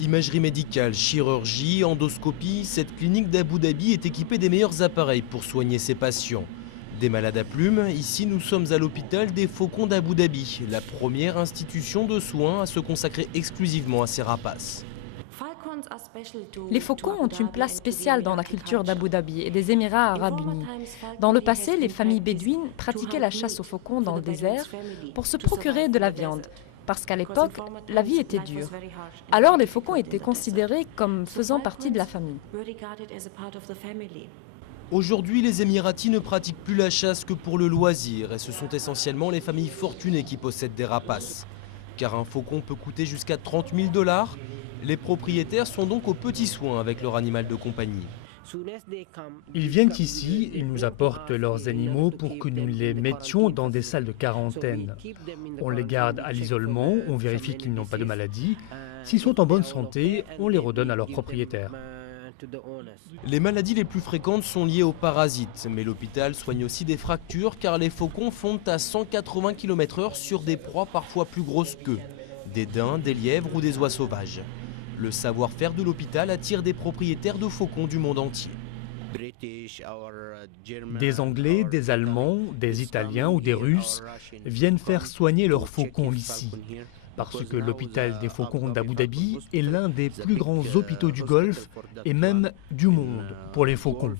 Imagerie médicale, chirurgie, endoscopie, cette clinique d'Abu Dhabi est équipée des meilleurs appareils pour soigner ses patients. Des malades à plumes, ici nous sommes à l'hôpital des Faucons d'Abu Dhabi, la première institution de soins à se consacrer exclusivement à ces rapaces. Les faucons ont une place spéciale dans la culture d'Abu Dhabi et des Émirats arabes unis. Dans le passé, les familles bédouines pratiquaient la chasse aux faucons dans le désert pour se procurer de la viande, parce qu'à l'époque, la vie était dure. Alors les faucons étaient considérés comme faisant partie de la famille. Aujourd'hui, les Émiratis ne pratiquent plus la chasse que pour le loisir et ce sont essentiellement les familles fortunées qui possèdent des rapaces. Car un faucon peut coûter jusqu'à 30 000 $. Les propriétaires sont donc aux petits soins avec leur animal de compagnie. Ils viennent ici, ils nous apportent leurs animaux pour que nous les mettions dans des salles de quarantaine. On les garde à l'isolement, on vérifie qu'ils n'ont pas de maladie. S'ils sont en bonne santé, on les redonne à leurs propriétaires. Les maladies les plus fréquentes sont liées aux parasites, mais l'hôpital soigne aussi des fractures car les faucons fondent à 180 km/h sur des proies parfois plus grosses qu'eux, des daims, des lièvres ou des oies sauvages. Le savoir-faire de l'hôpital attire des propriétaires de faucons du monde entier. Des Anglais, des Allemands, des Italiens ou des Russes viennent faire soigner leurs faucons ici. Parce que l'hôpital des Faucons d'Abu Dhabi est l'un des plus grands hôpitaux du Golfe et même du monde pour les faucons.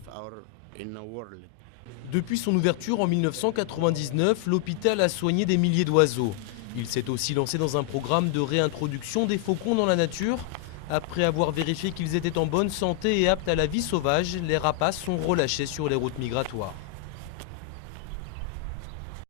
Depuis son ouverture en 1999, l'hôpital a soigné des milliers d'oiseaux. Il s'est aussi lancé dans un programme de réintroduction des faucons dans la nature. Après avoir vérifié qu'ils étaient en bonne santé et aptes à la vie sauvage, les rapaces sont relâchés sur les routes migratoires.